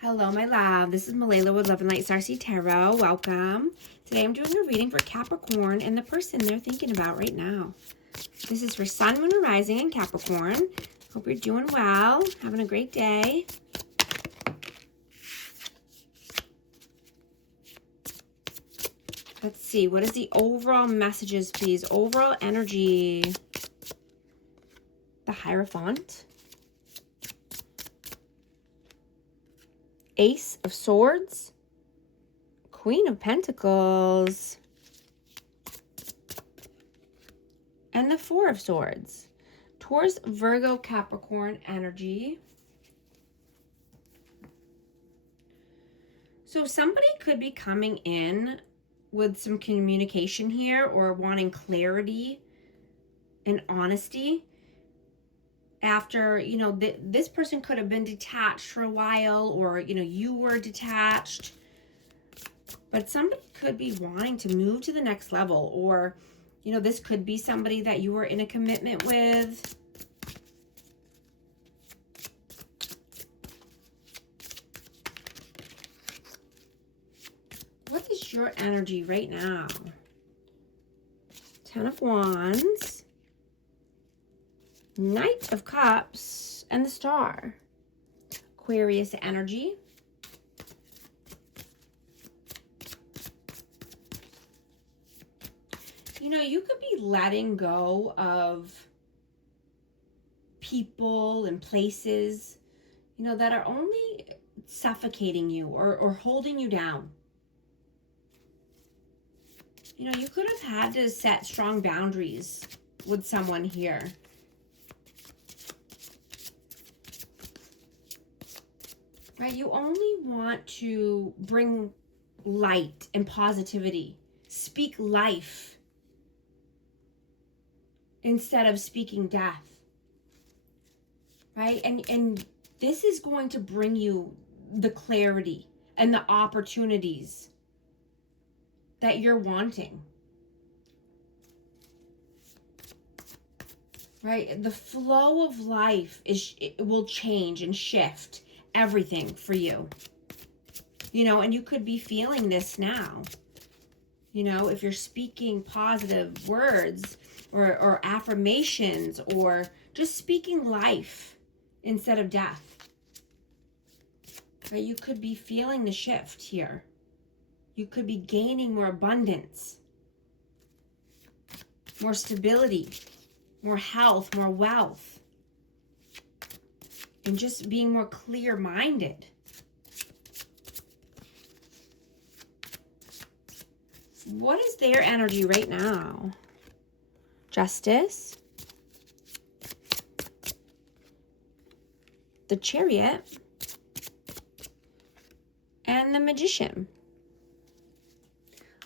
Hello, my love. This is Malayla with Love and Light Starseed Tarot. Welcome. Today I'm doing a reading for Capricorn and the person they're thinking about right now. This is for Sun, Moon, and Rising in Capricorn. Hope you're doing well. Having a great day. Let's see. What is the overall messages, please? Overall energy. The Hierophant. Ace of Swords, Queen of Pentacles, and the Four of Swords. Taurus, Virgo, Capricorn energy. So somebody could be coming in with some communication here or wanting clarity and honesty. After, this person could have been detached for a while, or, you were detached. But somebody could be wanting to move to the next level, or, this could be somebody that you were in a commitment with. What is your energy right now? Ten of Wands. Knight of Cups and the Star. Aquarius energy. You could be letting go of people and places, that are only suffocating you or holding you down. You could have had to set strong boundaries with someone here. Right? You only want to bring light and positivity. Speak life instead of speaking death. Right? And this is going to bring you the clarity and the opportunities that you're wanting. Right? The flow of life it will change and shift everything for you. And you could be feeling this now. If you're speaking positive words or affirmations, or just speaking life instead of death. Right? You could be feeling the shift here. You could be gaining more abundance, more stability, more health, more wealth, and just being more clear-minded. What is their energy right now? Justice. The Chariot. And the Magician.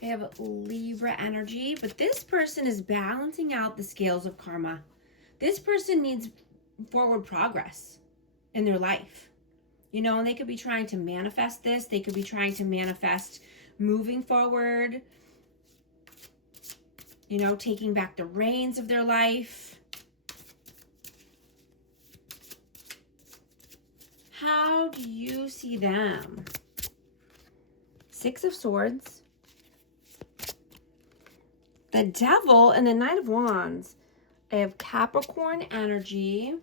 I have Libra energy, but this person is balancing out the scales of karma. This person needs forward progress in their life. And they could be trying to manifest this. They could be trying to manifest moving forward. Taking back the reins of their life. How do you see them? Six of Swords. The Devil and the Knight of Wands. I have Capricorn energy.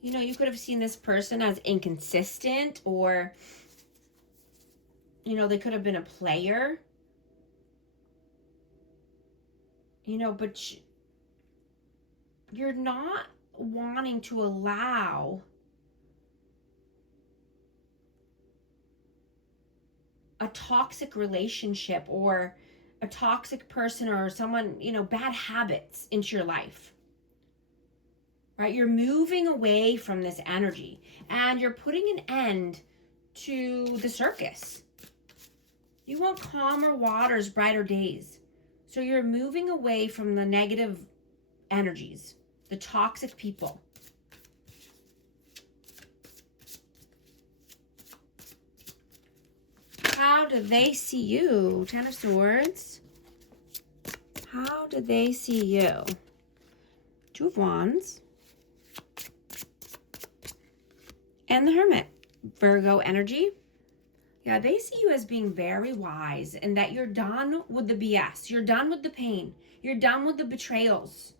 You could have seen this person as inconsistent, or, they could have been a player. But you're not wanting to allow a toxic relationship or a toxic person or someone, bad habits into your life. Right? You're moving away from this energy and you're putting an end to the circus. You want calmer waters, brighter days. So you're moving away from the negative energies, the toxic people. How do they see you? Ten of Swords. How do they see you? Two of Wands. And the Hermit, Virgo energy. Yeah, they see you as being very wise and that you're done with the BS. You're done with the pain. You're done with the betrayals.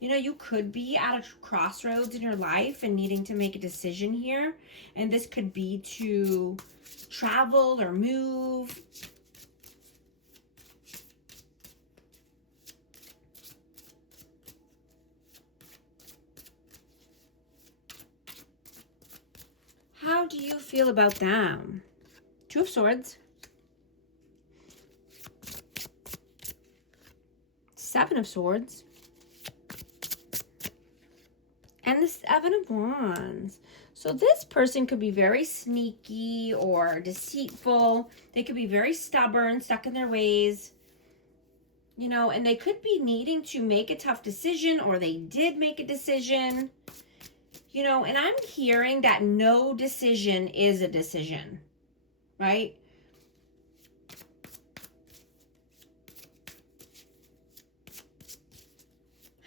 You know, you could be at a crossroads in your life and needing to make a decision here. And this could be to travel or move. How do you feel about them? Two of Swords. Seven of Swords. And the Seven of Wands. So this person could be very sneaky or deceitful. They could be very stubborn, stuck in their ways. You know, and they could be needing to make a tough decision, or they did make a decision. You know, and I'm hearing that no decision is a decision, right?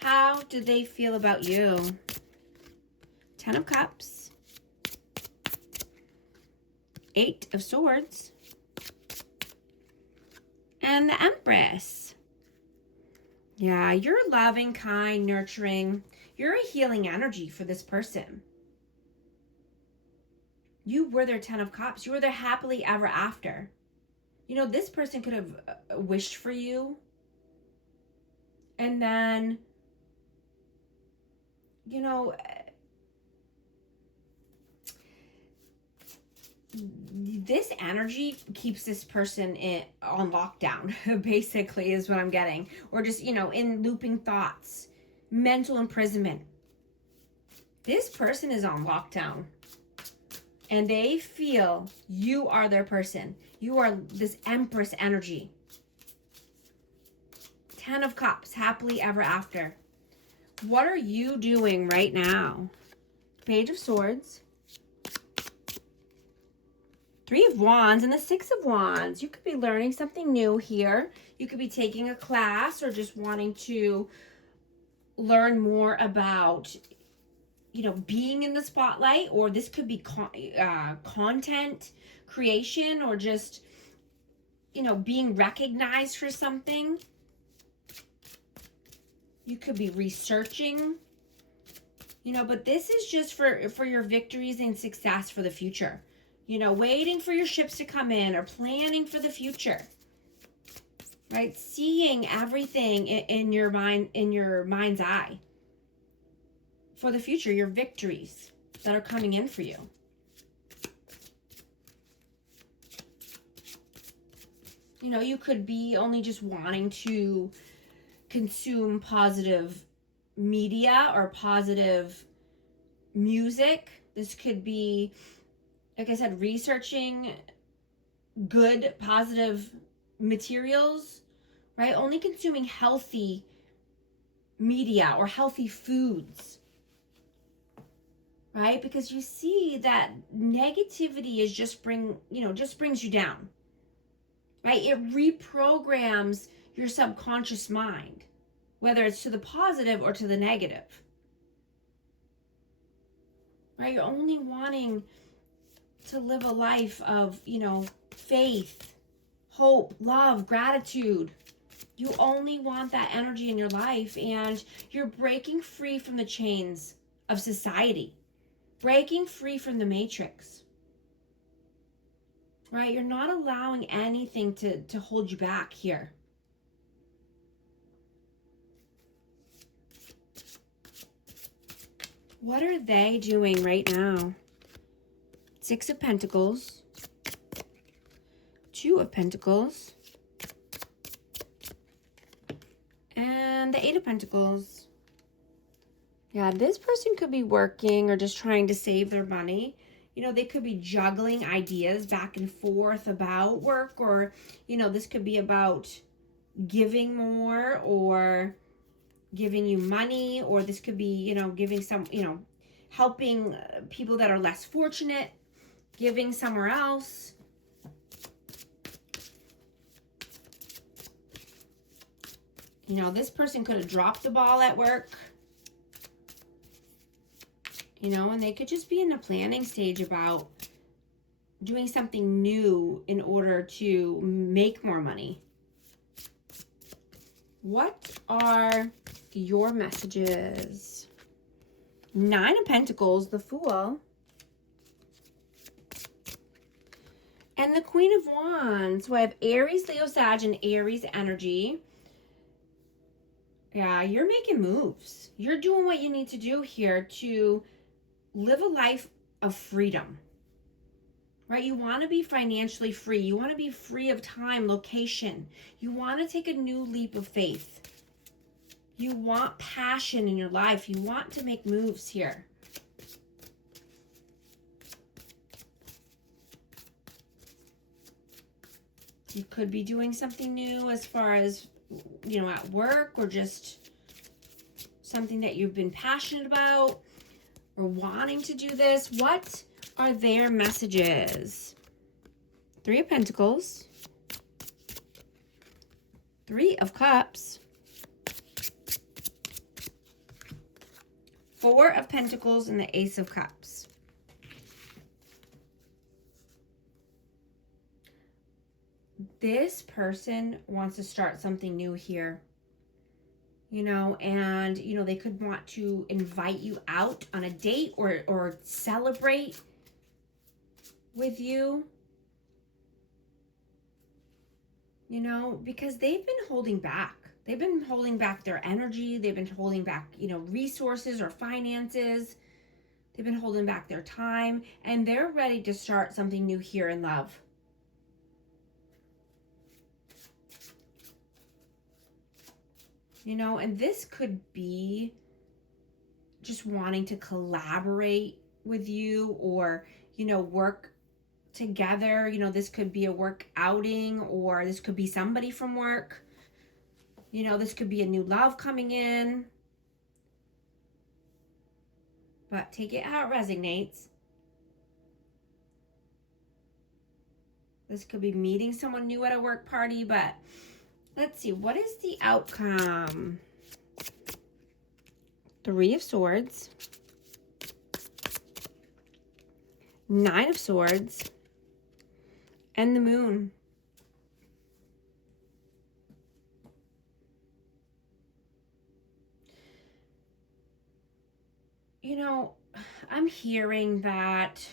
How do they feel about you? Ten of Cups. Eight of Swords. And the Empress. Yeah, you're loving, kind, nurturing. You're a healing energy for this person. You were their Ten of Cups. You were their happily ever after. You know, this person could have wished for you. And then, you know, this energy keeps this person on lockdown, basically, is what I'm getting. Or just, you know, in looping thoughts, mental imprisonment. This person is on lockdown. And they feel you are their person. You are this Empress energy. Ten of Cups, happily ever after. What are you doing right now? Page of Swords. Three of Wands and the Six of Wands. You could be learning something new here. You could be taking a class or just wanting to learn more about, you know, being in the spotlight. Or this could be content creation, or just, you know, being recognized for something. You could be researching, you know, but this is just for your victories and success for the future. You know, waiting for your ships to come in or planning for the future, right? Seeing everything in your mind, in your mind's eye for the future, your victories that are coming in for you. You know, you could be only just wanting to consume positive media or positive music. This could be, like I said, researching good, positive materials, right? Only consuming healthy media or healthy foods, right? Because you see that negativity is just brings you down, right? It reprograms your subconscious mind, whether it's to the positive or to the negative, right? You're only wanting to live a life of, you know, faith, hope, love, gratitude. You only want that energy in your life, and you're breaking free from the chains of society, breaking free from the matrix, right? You're not allowing anything to hold you back here. What are they doing right now? Six of Pentacles, Two of Pentacles, and the Eight of Pentacles. Yeah, this person could be working or just trying to save their money. You know, they could be juggling ideas back and forth about work, or, you know, this could be about giving more or giving you money, or this could be, you know, giving some, you know, helping people that are less fortunate, giving somewhere else. You know, this person could have dropped the ball at work. You know, and they could just be in the planning stage about doing something new in order to make more money. What are your messages? 9 of Pentacles, the Fool. And the Queen of Wands. So I have Aries, Leo, Sag, and Aries energy. Yeah, you're making moves. You're doing what you need to do here to live a life of freedom. Right? You want to be financially free. You want to be free of time, location. You want to take a new leap of faith. You want passion in your life. You want to make moves here. You could be doing something new as far as, you know, at work, or just something that you've been passionate about or wanting to do this. What are their messages? 3 of Pentacles, 3 of Cups, 4 of Pentacles, and the Ace of Cups. This person wants to start something new here, you know, and, you know, they could want to invite you out on a date or celebrate with you, you know, because they've been holding back. They've been holding back their energy. They've been holding back, you know, resources or finances. They've been holding back their time, and they're ready to start something new here in love. You know, and this could be just wanting to collaborate with you, or, you know, work together. You know, this could be a work outing, or this could be somebody from work. You know, this could be a new love coming in. But take it how it resonates. This could be meeting someone new at a work party, but let's see, what is the outcome? 3 of Swords, 9 of Swords, and the Moon. You know, I'm hearing that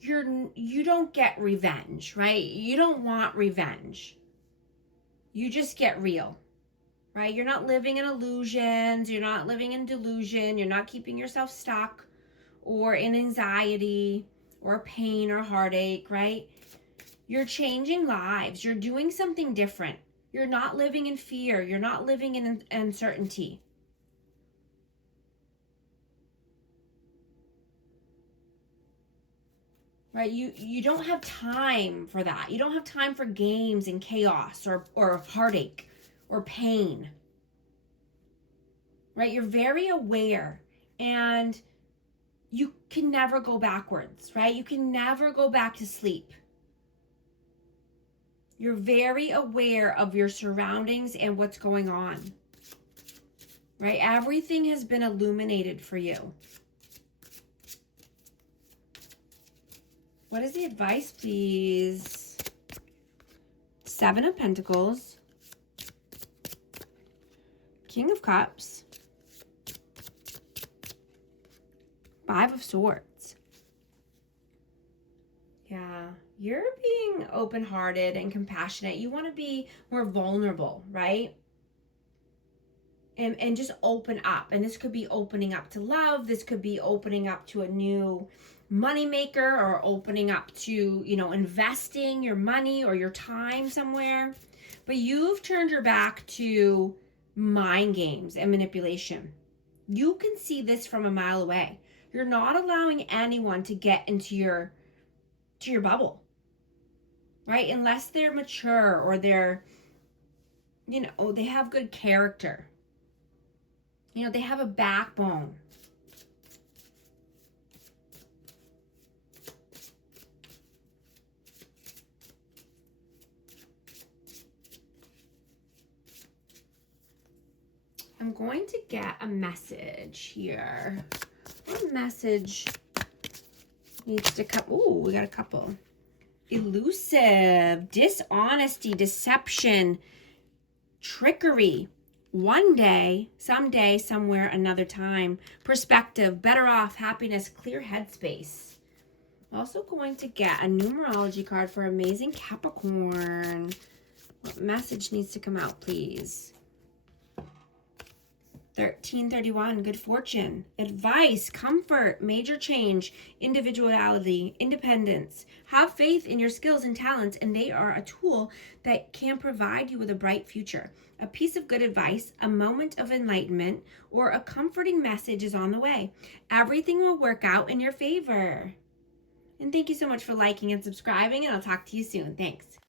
you don't get revenge, right? You don't want revenge. You just get real, right? You're not living in illusions. You're not living in delusion. You're not keeping yourself stuck or in anxiety or pain or heartache, right? You're changing lives. You're doing something different. You're not living in fear. You're not living in uncertainty. Right? You don't have time for that. You don't have time for games and chaos or heartache or pain. Right? You're very aware, and you can never go backwards, right? You can never go back to sleep. You're very aware of your surroundings and what's going on. Right? Everything has been illuminated for you. What is the advice, please? 7 of Pentacles, King of Cups, 5 of Swords. Yeah, you're being open-hearted and compassionate. You want to be more vulnerable, right? And just open up. And this could be opening up to love. This could be opening up to a new money maker, or opening up to, you know, investing your money or your time somewhere. But you've turned your back to mind games and manipulation. You can see this from a mile away. You're not allowing anyone to get into your bubble, right? Unless they're mature, or they're, you know, they have good character. You know, they have a backbone. I'm going to get a message here. What message needs to come? Ooh, we got a couple. Elusive, dishonesty, deception, trickery. One day, someday, somewhere, another time. Perspective, better off, happiness, clear headspace. Also going to get a numerology card for amazing Capricorn. What message needs to come out, please? 1331, good fortune. Advice, comfort, major change, individuality, independence. Have faith in your skills and talents, and they are a tool that can provide you with a bright future. A piece of good advice, a moment of enlightenment, or a comforting message is on the way. Everything will work out in your favor. And thank you so much for liking and subscribing, and I'll talk to you soon. Thanks.